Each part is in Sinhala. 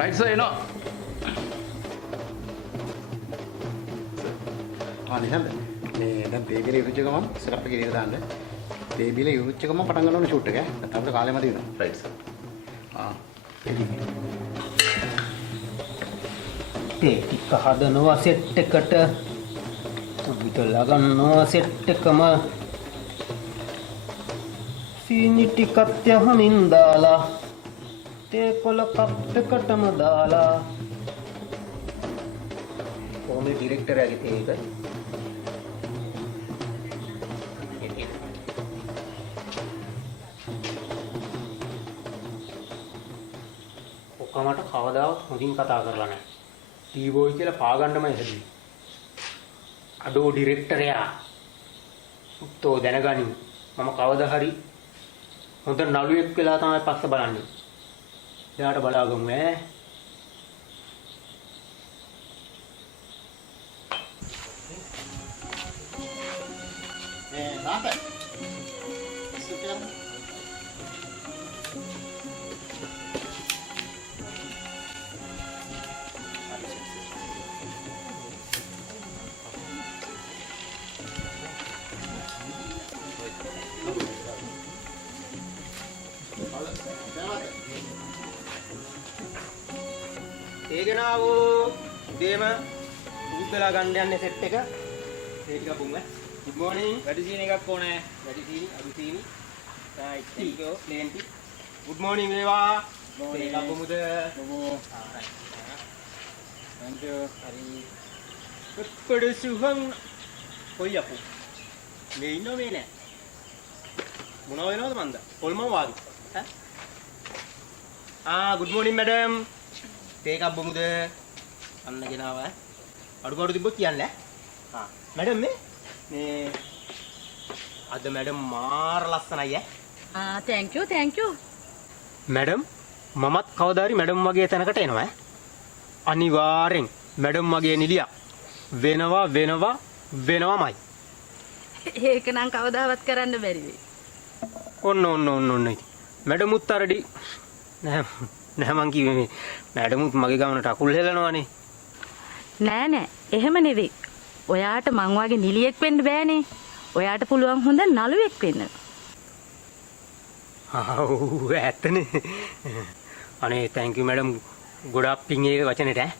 රයිට් සර් එනවා. නිහඬ මේ දැන් බේබිල ඉරුච්ච ගමන් සරප් එකේ ඉර දාන්න. බේබිල ඉරුච්ච ගමන් පටන් ගන්න ඕනේ ෂූට් එක. නැත්නම් අපිට කාලෙ මදි වෙනවා. Right sir. තේ ටික හදනවා සෙට් එකට. විතලා ගන්නවා සෙට් එකම. සීනි ටිකත් යහමින් දාලා තේ කොළ කප් එකටම දාලා කොහොමද ඩිරෙක්ටරයාගේ තේ එක ඔක්කොමට කවදාවත් හොඳින් කතා කරලා නැහැ. ටී-බෝයි කියලා පාගන්නමයි හැදුවේ. අඩෝ ඩිරෙක්ටරයා උත්තෝ දැනගනි මම කවදා හරි හොඳ නළුවෙක් වෙලා තමයි පස්ස බලන්නේ. එයාට බලාගමු ඈ. නාත ඒකනාවෝ දේම උද්දලා ගන්න යන්නේ සෙට් එක. ඒක ගපුම් ඈ. good morning. වැඩි සීන් එකක් ඕනේ. වැඩි සීනි අඩු සීනි. right. thank you. plenty. good morning වේවා. ඒක ගපමුද? thank you. හරි. කොඩ සුහන් කොයි අපු. මේ ඉන්නෝ මේ නෑ. මොනව වෙනවද මන්ද? කොල්මම වාගේ. ඈ good morning madam. තේකක් බොමුද? අන්න ගෙනාව ඈ. අඩුපාඩු තිබ්බොත් කියන්න ඈ. මැඩම් මේ අද මැඩම් මාර ලස්සනයි ඈ. thank you. මැඩම් මමත් කවදා හරි මැඩම් වගේ තැනකට එනවා ඈ. අනිවාර්යෙන් මැඩම් වගේ නිලියක් වෙනවමයි. ඒක නම් කවදාවත් කරන්න බැරි වෙයි. ඔන්න ඉතින්. මැඩමුත් අරඩි නෑ මං කිව්වේ මේ මැඩමුත් මගේ ගමනට අකුල් හෙලනවානේ. නෑ එහෙම නෙවෙයි. ඔයාට මං වගේ නිලියෙක් වෙන්න බෑනේ. ඔයාට පුළුවන් හොඳ නළුවෙක් වෙන්න. ඔව් ඇත්තනේ. අනේ thank you madam. ගොඩක් පිං ඒ වචනෙට ඈ.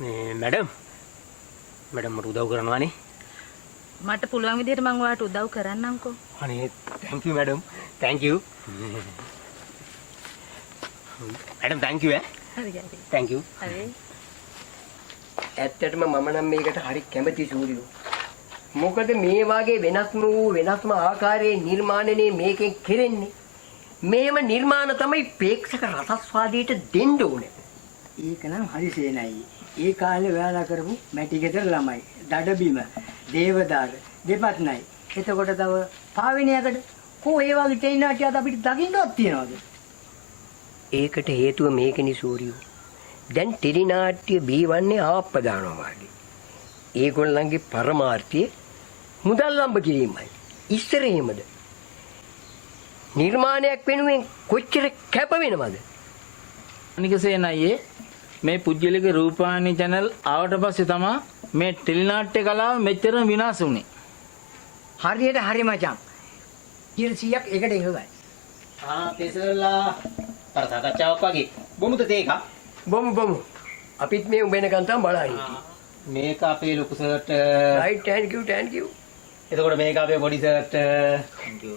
මේ මැඩම් මට උදව් කරනවානේ. මට පුළුවන් විදිහට මං ඔයාට උදව් කරන්නම්කෝ. අනේ thank you madam. thank you. madam thank you ඈ. හරි. thank you. හරි. ඇත්තටම මම නම් මේකට හරි කැමති සූරියෝ. මොකද මේ වාගේ වෙනස්ම ආකාරයේ නිර්මාණනේ මේකෙන් කෙරෙන්නේ. මේම නිර්මාණ තමයි ප්‍රේක්ෂක රසස්වාදයට දෙන්න ඕනේ. ඒක නම් හරි සේනයි. ඒ කාලේ ඔයාලා කරපු මැටි ගෙදර ළමයි, දඩබිම, දේවදාර, දෙපත්නයි. එතකොට තව පාවෙණියකට කො ඒ වගේ ටෙලි නාට්‍යයක් අපිට දකින්නවත් තියනවද? ඒකට හේතුව මේකනේ සූරියෝ. දැන් ටෙලි නාට්‍ය බීවන්නේ ආප්පදානවා වගේ. ඒගොල්ලන්ගේ පරමාර්ථය මුදල් ලම්බ කිරීමයි. ඉස්සර එහෙමද? නිර්මාණයක් වෙනුවෙන් කොච්චර කැප වෙනවද? අනිකසේන අයියේ මේ පුජ්‍යලික රූපවාහිනී channel ආවට පස්සේ තමයි මේ ටෙලි නාට්‍ය කලාව මෙච්චරම විනාශ වුනේ. හරියට හරි මචං. 100ක් එකට එකගයි. තේසරලා අර සාකච්ඡාවක් වගේ බොමුද තේක? බොමු. අපිත් මේ උඹෙනකන් තමයි බලන්නේ. මේක අපේ ලොකු සර්ට. right thank you. එතකොට මේක අපේ පොඩි සර්ට. thank you.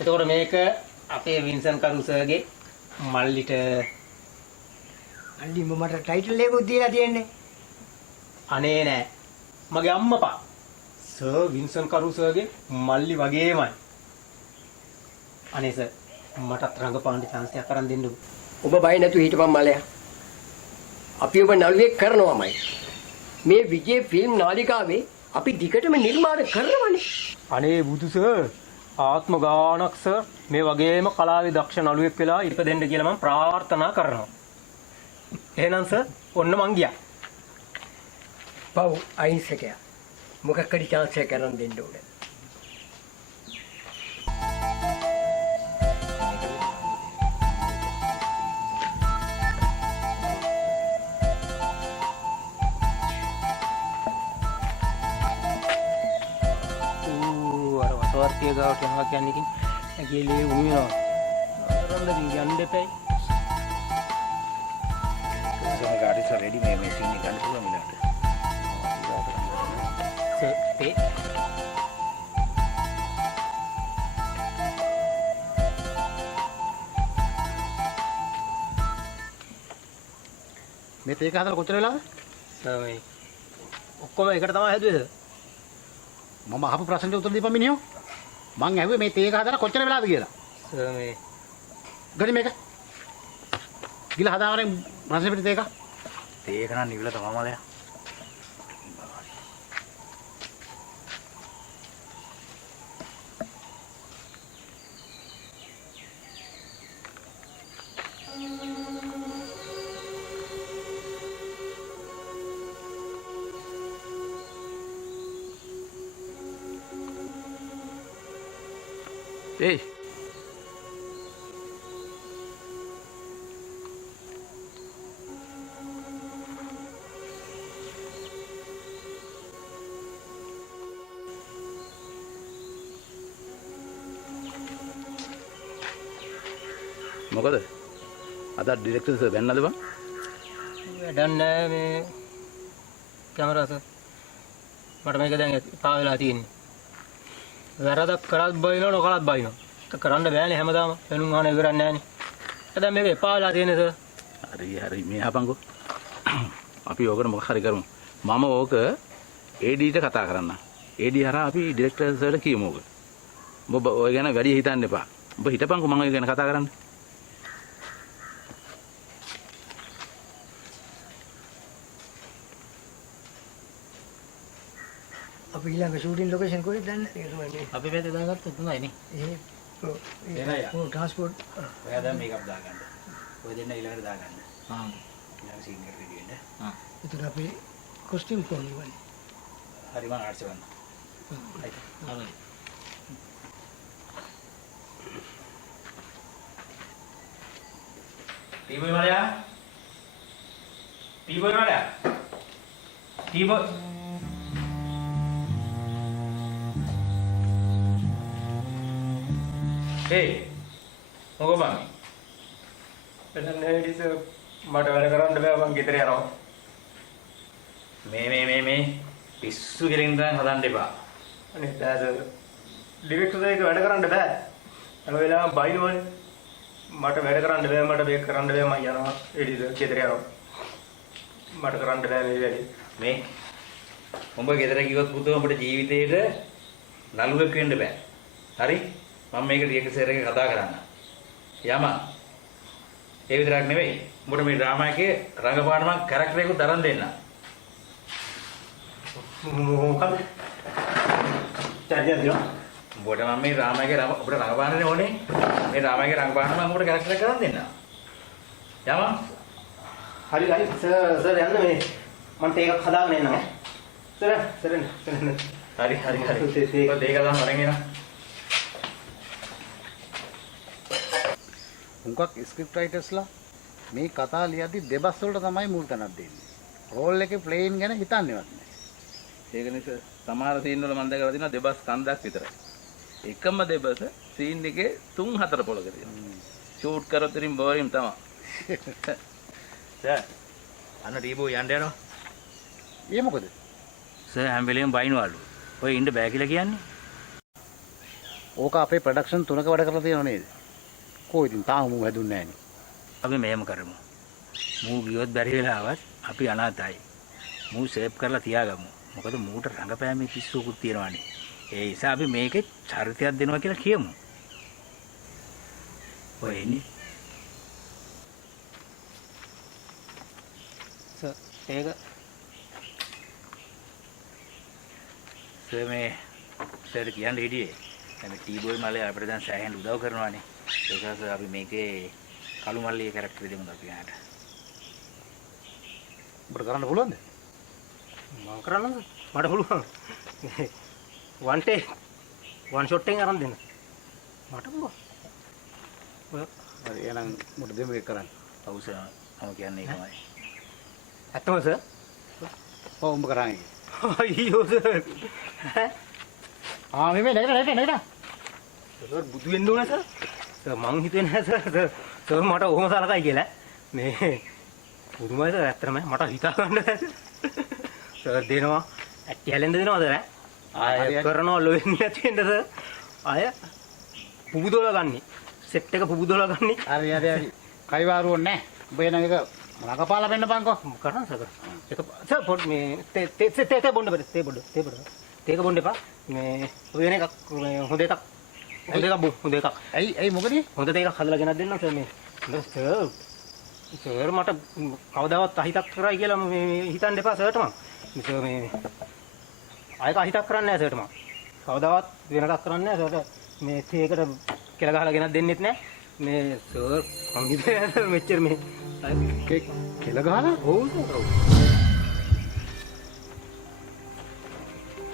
එතකොට මේක අපේ වින්සන් කරු සර්ගේ මල්ලිට. අල්ලි මට ටයිටල් එකක් දීලා තියෙන්නේ. අනේ නෑ. මගේ අම්මපා සර් වින්සන් කරු සර්ගේ මල්ලි වගේමයි. අනේ සර් මටත් රංගපාන්න chance එකක් අරන් දෙන්නකෝ. ඔබ බය නැතුව හිටපන් මලයා. අපි ඔබ නළුවෙක් කරනවාමයි. මේ විජේ ෆිල්ම් නාලිකාවේ අපි දිගටම නිර්මාණ කරනවානේ. අනේ බුදු සර් ආත්ම ගානක් සර් මේ වගේම කලාවේ දක්ෂ නළුවෙක් වෙලා ඉපදෙන්න කියලා මම ප්‍රාර්ථනා කරනවා. එහෙනම් සර් ඔන්න මං ගියා. පව් අයින්සකයා. මොකක් හරි chance එකක් අරන් දෙන්න ඕනේ. වර්තිය ගාවට යනවා කියන්නේ ඉතින් ඇගිලේ උමිනවා. කරන්න යන්න දෙපැයි. සමහර ආටිස්ලා රෙඩි මේ සීන් එක ගන්න පුළුවන් විලාට. තේ මේ තේක හදලා කොච්චර වෙලාද? මේ ඔක්කොම එකට තමයි හැදුවේ. මම අහපු ප්‍රශ්නෙට උත්තර දීපන් මිනිහෝ. මං ඇහුවේ මේ තේක හදලා කොච්චර වෙලාද කියලා. මේ ගනි මේක. ගිල හදාගෙන රස පිට තේක. තේක නම් නිවිලා තමමලයා. Hey. මොකද අද ඩිරෙක්ටර් සර් දැන්නද බං? වැඩක් නැහැ මේ කැමරා සර්. මට මේක දැන් පා වෙලා තියෙන්නේ. වැරදක් කරත් බයිනෝ නොකරත් බයිනෝ. ඒක කරන්න බෑනේ හැමදාම. වෙනුම් ආන ඉවරක් නැහනේ. දැන් මේක එපා වෙලා තියෙන්නේ සර්. හරි මේ හපංකෝ. අපි ඕකට මොකක් හරි කරමු. මම ඕක ADට කතා කරන්න. AD හරහා අපි ඩිරෙක්ටර් සර්ට කියමු ඕක. ඔබ ඔය ගැන වැඩි හිතන්න එපා. ඔබ හිතපන්කෝ මම ඔය ගැන කතා කරන්න. අපි ඊළඟ ෂූටින් ලොකේෂන් කොහෙද දන්නේ? අපි පැත්තේ දාගත්තොත් හොඳයි නේ. ඔව් ට්‍රාන්ස්පෝර්ට්. ඔයා දැන් මේකප් දාගන්න. ඔය දෙන්න ඊළඟට දාගන්න. ඊළඟ සීන් එකට රෙඩි වෙන්න. ඒතර අපි කොස්ටියුම් කොහොමද වන්නේ? හරි මං ආර්ට්ස් ගන්න. හරි. ටීබෝයි මලයා. ටීබෝයි මලයා. ටීබෝයි Hey, මොකෝ බං? වැඩක් නැහැ ඉතින් සර්. මට වැඩ කරන්න බෑ මං ගෙදර යනවා. මේ පිස්සු කෙලින් දැන් හදන්න එපා. අනේ බෑ සර්. ඩිරෙක්ටර් එක වැඩ කරන්න බෑ. හැම වෙලාවෙම බයිනවනේ. මට වැඩ කරන්න බෑ මට මේක කරන්න බෑ මං යනවා. එළිද ගෙදර යනවා. මට කරන්න බෑ මේ වැඩේ. මේ උඹ ගෙදර කිව්වොත් පුතෝ උඹට ජීවිතේට නළුවෙක් වෙන්න බෑ. හරි? මම මේක ඩිරෙක්ටර් එකේ කතා කරන්න. යම. ඒ විතරක් නෙවෙයි. උඹට මේ ඩ්‍රාමා එකේ රංගපාන මම කැරක්ටර් එකකුත් අරන් දෙන්න. මොකද? චරිතය උඹට මම මේ ඩ්‍රාමා එකේ උඹට රංගපානනේ ඕනේ. මේ ඩ්‍රාමා එකේ රංගපාන මම උඹට කැරක්ටර් එක කරන් දෙන්න. යම. හරි සර් යන්න මේ මම ටේක් හදාගෙන එන්නම් ඈ. සර් හරි. ඔය දෙක ගන්න වරන් එනවා. උන්කක් ස්ක්‍රිප්ට් රයිටර්ස්ලා මේ කතා ලියද්දි දෙබස් වලට තමයි මුල් තැනක් දෙන්නේ. රෝල් එකේ ප්ලේන් ගැන හිතන්නේවත් නැහැ. ඒක නිසා සමහර සීන් වල මම දැකලා තියෙනවා දෙබස් කන්දක් විතරයි. එකම දෙබස සීන් එකේ 3-4 පොලක තියෙනවා. ෂූට් කරොත් ඉතින් බෝරින් තමයි. සර් අන්න ඩීබෝ යන්න යනවා. ඒ මොකද? සර් හැම වෙලෙම බයිනවලු. ඔය ඉන්න බෑ කියලා කියන්නේ. ඕක අපේ ප්‍රොඩක්ෂන් 3ක වැඩ කරලා තියෙනව නේද? කොයි ඉතින් තාම මූ හැදුන්නේ නැහැ නේ. අපි මෙහෙම කරමු. මූ ගියොත් බැරි වෙලාවත් අපි අනාතයි. මූ සේව් කරලා තියාගමු. මොකද මූට රංගපෑමේ පිස්සුකුත් තියෙනවානේ. ඒ නිසා අපි මේකේ චරිතයක් දෙනවා කියලා කියමු. ඔය එන්නේ. සර් ඒක සර් මේ සර් කියන්නේ හිටියේ. දැන් මේ ටීබෝයි මලේ අපිට දැන් සෑහෙන උදව් කරනවානේ. ඒක නිසා අපි මේකේ කළු මල්ලියේ කැරක්ටර් දෙමු අපි යාට. ඔබට කරන්න පුළුවන්ද? මම කරන්නද? මට පුළුවන්. one take one shot එකෙන් අරන් දෙන්න. මට පුළුවන්. හරි එහෙනම් මුට දෙමු ඒක කරන්න. ඔව් සර්. මම කියන්නේ ඒකමයි. ඇත්තම සර්? ඔව් උඹ කරන්නේ. අයියෝ සර්. මේ නැගිට. සර් බුදු වෙන්න ඕනේ සර්. සර් මං හිතුවේ නෑ සර්. සර් මට ඔහොම සලකයි කියලා. මේ පුදුමයි සර් ඇත්තටම මට හිතා ගන්න බැහැ. සර් දෙනවා. ඇටි හැලෙන්ද දෙනවද නෑ? ආය කරනවා ලොවෙන්නේ නැති වෙන්න සර්. ආය පුබුදෝලා ගන්නේ. සෙට් එක පුබුදෝලා ගන්නේ. හරි. කයිවාරු ඕනේ නැහැ. උඹ එන එක රඟපාලා වෙන්න බංකෝ. කරන්න සර්. ඒක සර් පොඩ් මේ තේ බොන්න බෑ. තේ බොන්න. තේක බොන්න එපා. මේ ඔය වෙන එකක් මේ හොඳ එකක්. ඇයි මොකද? හොඳ තේකක් හදලා ගෙනත් දෙන්නම් සර් මේ. සර් මට කවදාවත් අහිතක් කරයි කියලා මේ හිතන්න එපා සර්ට මං. සර් මේ ආයෙත් අහිතක් කරන්නේ නැහැ සර්ට මං. කවදාවත් වෙන එකක් කරන්නේ නැහැ සර්ට. මේ තේකට කෙල ගහලා ගෙනත් දෙන්නෙත් නැහැ. මේ සර් මං හිතේ මෙච්චර මේ කෙල ගහලා? ඔව් සර්.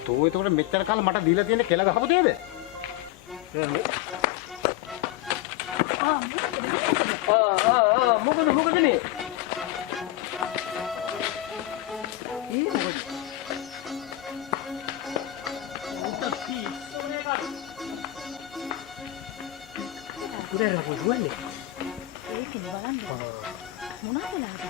තෝ එතකොට මෙච්චර කාලෙ මට දීලා තියෙන කෙල ගහපු දෙයද? මොකද මේ? ඒකෙන් බලන්න. මොනවද වෙලාද?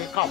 ඒකම්.